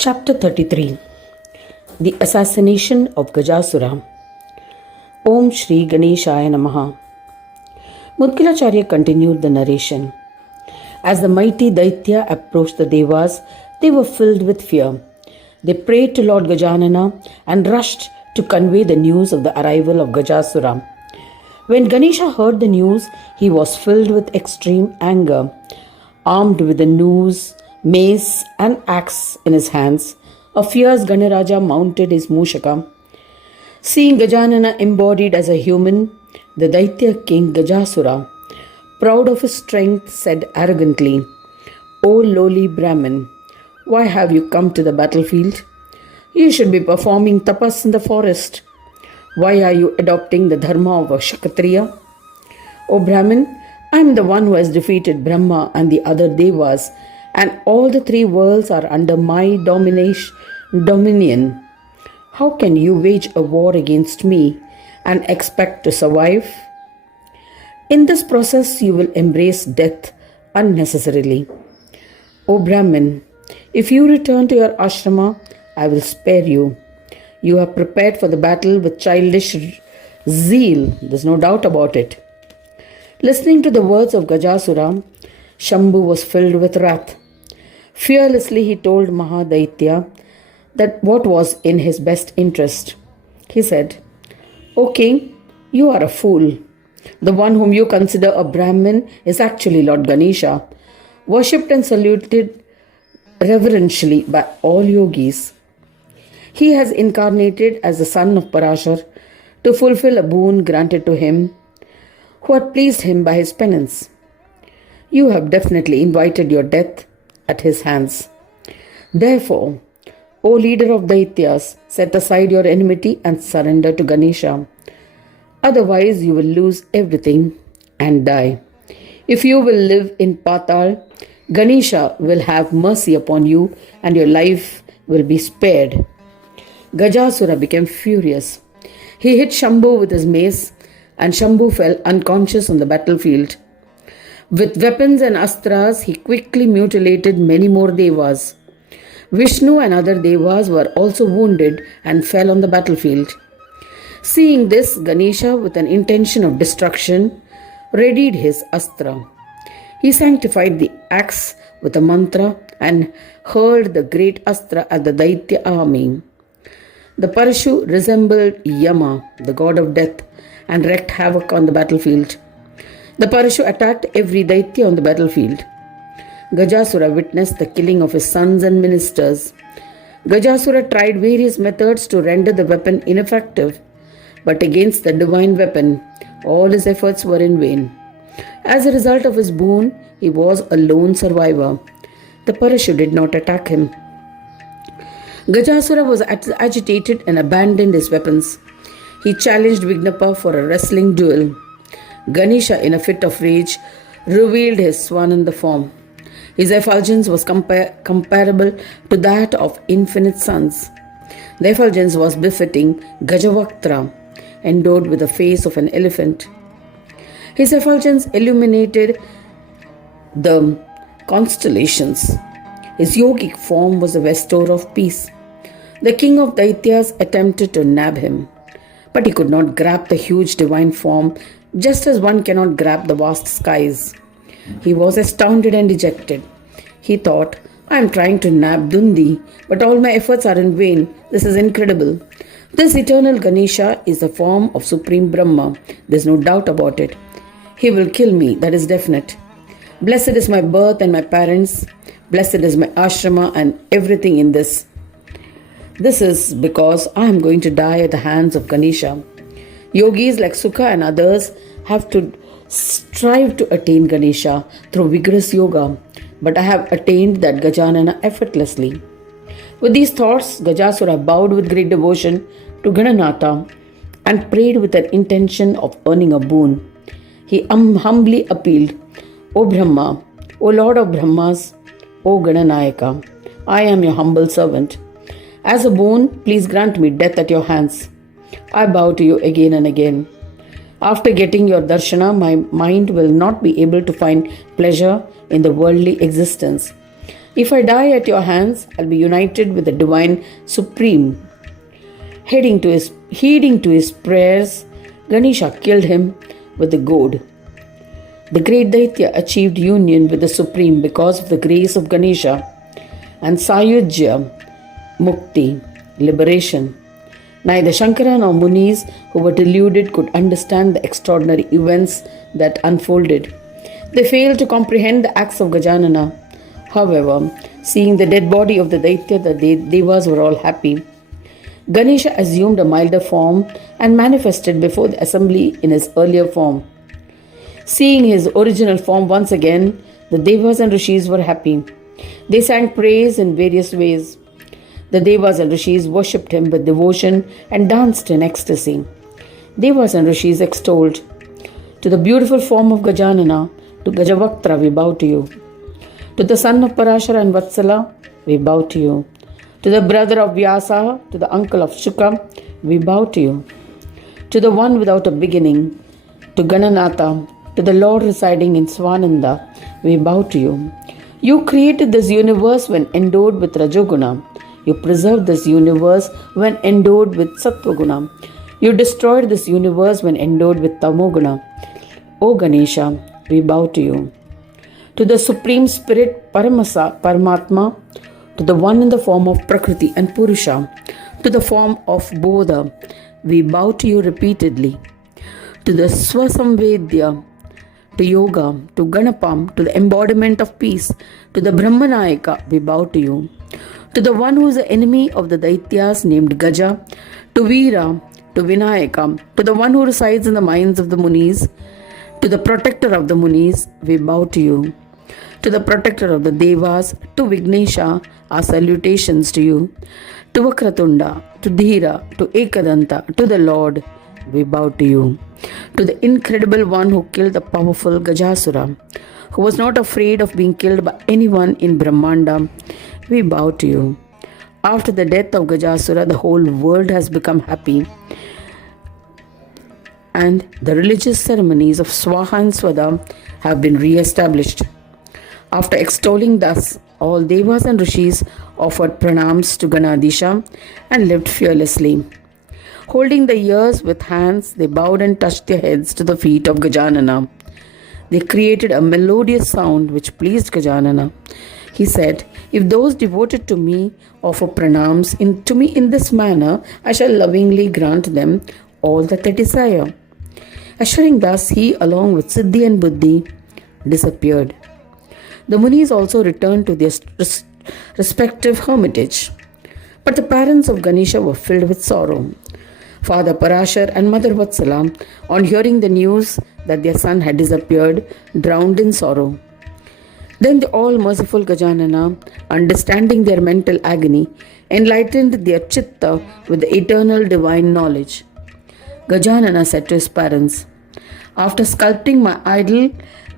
Chapter 33. The Assassination of Gajasura. Om Shri Ganeshaya Namaha. Mudgalacharya continued the narration. As the mighty Daitya approached the Devas, they were filled with fear. They prayed to Lord Gajanana and rushed to convey the news of the arrival of Gajasura. When Ganesha heard the news, he was filled with extreme anger. Armed with the noose, mace and axe in his hands, a fierce Ganaraja mounted his Mushaka. Seeing Gajanana embodied as a human, the Daitya king Gajasura, proud of his strength, said arrogantly, "O lowly Brahmin, why have you come to the battlefield? You should be performing tapas in the forest. Why are you adopting the dharma of a Kshatriya? O Brahmin, I am the one who has defeated Brahma and the other Devas, and all the three worlds are under my dominion. How can you wage a war against me and expect to survive? In this process, you will embrace death unnecessarily. O Brahmin, if you return to your ashrama, I will spare you. You have prepared for the battle with childish zeal, there's no doubt about it." Listening to the words of Gajasura, Shambhu was filled with wrath. Fearlessly he told Mahadaitya that what was in his best interest. He said, "O king, you are a fool. The one whom you consider a Brahmin is actually Lord Ganesha, worshipped and saluted reverentially by all yogis. He has incarnated as the son of Parashar to fulfill a boon granted to him who had pleased him by his penance. You have definitely invited your death at his hands. Therefore, O leader of Daityas, set aside your enmity and surrender to Ganesha. Otherwise, you will lose everything and die. If you will live in Patal, Ganesha will have mercy upon you and your life will be spared." Gajasura became furious. He hit Shambhu with his mace and Shambhu fell unconscious on the battlefield. With weapons and astras, he quickly mutilated many more Devas. Vishnu and other Devas were also wounded and fell on the battlefield. Seeing this, Ganesha, with an intention of destruction, readied his astra. He sanctified the axe with a mantra and hurled the great astra at the Daitya army. The Parashu resembled Yama, the god of death, and wreaked havoc on the battlefield. The Parashu attacked every Daitya on the battlefield. Gajasura witnessed the killing of his sons and ministers. Gajasura tried various methods to render the weapon ineffective, but against the divine weapon, all his efforts were in vain. As a result of his boon, he was a lone survivor. The Parashu did not attack him. Gajasura was agitated and abandoned his weapons. He challenged Vignapa for a wrestling duel. Ganesha, in a fit of rage, revealed his Swananda form. His effulgence was comparable to that of infinite suns. The effulgence was befitting Gajavaktra, endowed with the face of an elephant. His effulgence illuminated the constellations. His yogic form was a vestor of peace. The king of Daityas attempted to nab him, but he could not grab the huge divine form, just as one cannot grab the vast skies. He was astounded and dejected. He thought, "I am trying to nab Dundi, but all my efforts are in vain. This is incredible. This eternal Ganesha is the form of Supreme Brahma. There is no doubt about it. He will kill me, that is definite. Blessed is my birth and my parents. Blessed is my ashrama and everything in this. This is because I am going to die at the hands of Ganesha. Yogis like Sukha and others have to strive to attain Ganesha through vigorous yoga, but I have attained that Gajanana effortlessly." With these thoughts, Gajasura bowed with great devotion to Gananatha and prayed with an intention of earning a boon. He humbly appealed, "O Brahma, O Lord of Brahmas, O Gananayaka, I am your humble servant. As a boon, please grant me death at your hands. I bow to you again and again. After getting your darshana, my mind will not be able to find pleasure in the worldly existence. If I die at your hands, I'll be united with the Divine Supreme. Heeding to his prayers, Ganesha killed him with the goad. The great Daitya achieved union with the Supreme because of the grace of Ganesha and Sayujya, Mukti, liberation. Neither Shankara nor Munis who were deluded could understand the extraordinary events that unfolded. They failed to comprehend the acts of Gajanana. However, seeing the dead body of the Daitya, the Devas were all happy. Ganesha assumed a milder form and manifested before the assembly in his earlier form. Seeing his original form once again, the Devas and Rishis were happy. They sang praise in various ways. The Devas and Rishis worshipped him with devotion and danced in ecstasy. Devas and Rishis extolled, "To the beautiful form of Gajanana, to Gajavaktra we bow to you. To the son of Parashara and Vatsala, we bow to you. To the brother of Vyasa, to the uncle of Shuka, we bow to you. To the one without a beginning, to Gananatha, to the Lord residing in Swananda, we bow to you. You created this universe when endowed with Rajoguna. You preserved this universe when endowed with Sattvaguna. You destroyed this universe when endowed with Tamoguna. O Ganesha, we bow to you. To the Supreme Spirit Paramatma, to the one in the form of Prakriti and Purusha, to the form of Bodha, we bow to you repeatedly. To the Swasamvedya, to Yoga, to Ganapam, to the embodiment of peace, to the Brahmanayaka, we bow to you. To the one who is the enemy of the Daityas named Gaja, to Veera, to Vinayaka, to the one who resides in the minds of the Munis, to the protector of the Munis, we bow to you. To the protector of the Devas, to Vignesha, our salutations to you. To Vakratunda, to Dhira, to Ekadanta, to the Lord, we bow to you. To the incredible one who killed the powerful Gajasura, who was not afraid of being killed by anyone in Brahmanda, we bow to you. After the death of Gajasura, the whole world has become happy, and the religious ceremonies of Swaha and Swada have been re-established. After extolling thus, all Devas and Rishis offered pranams to Ganadisha and lived fearlessly. Holding the ears with hands, they bowed and touched their heads to the feet of Gajanana. They created a melodious sound which pleased Gajanana. He said, "If those devoted to me offer pranams to me in this manner, I shall lovingly grant them all that they desire." Assuring thus, he, along with Siddhi and Buddhi, disappeared. The Munis also returned to their respective hermitage. But the parents of Ganesha were filled with sorrow. Father Parashar and Mother Vatsala, on hearing the news that their son had disappeared, drowned in sorrow. Then the all-merciful Gajanana, understanding their mental agony, enlightened their chitta with the eternal divine knowledge. Gajanana said to his parents, "After sculpting my idol,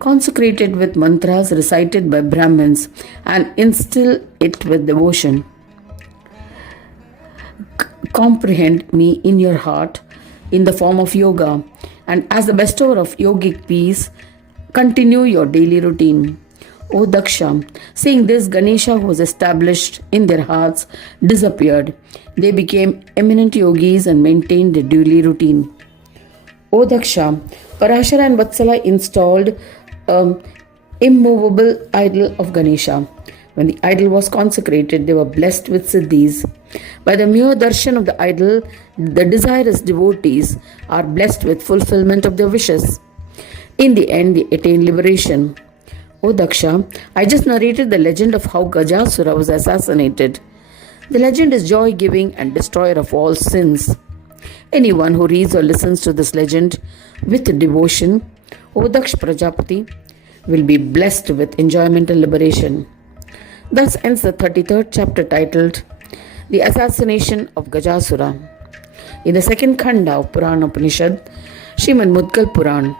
consecrated with mantras recited by Brahmins, and instill it with devotion, comprehend me in your heart in the form of yoga, and as the bestower of yogic peace, continue your daily routine." O Daksha, seeing this, Ganesha, who was established in their hearts, disappeared. They became eminent yogis and maintained their daily routine. O Daksha, Parashara and Vatsala installed an immovable idol of Ganesha. When the idol was consecrated, they were blessed with siddhis. By the mere darshan of the idol, the desirous devotees are blessed with fulfillment of their wishes. In the end, they attain liberation. O Daksha, I just narrated the legend of how Gajasura was assassinated. The legend is joy-giving and destroyer of all sins. Anyone who reads or listens to this legend with devotion, O Daksh Prajapati, will be blessed with enjoyment and liberation. Thus ends the 33rd chapter titled The Assassination of Gajasura. In the second Khanda of Puran Upanishad, Srimad Mudgal Puran,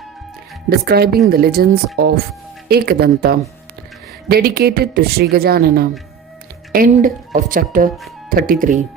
describing the legends of Ekadanta, dedicated to Sri Gajanana. End of chapter 33.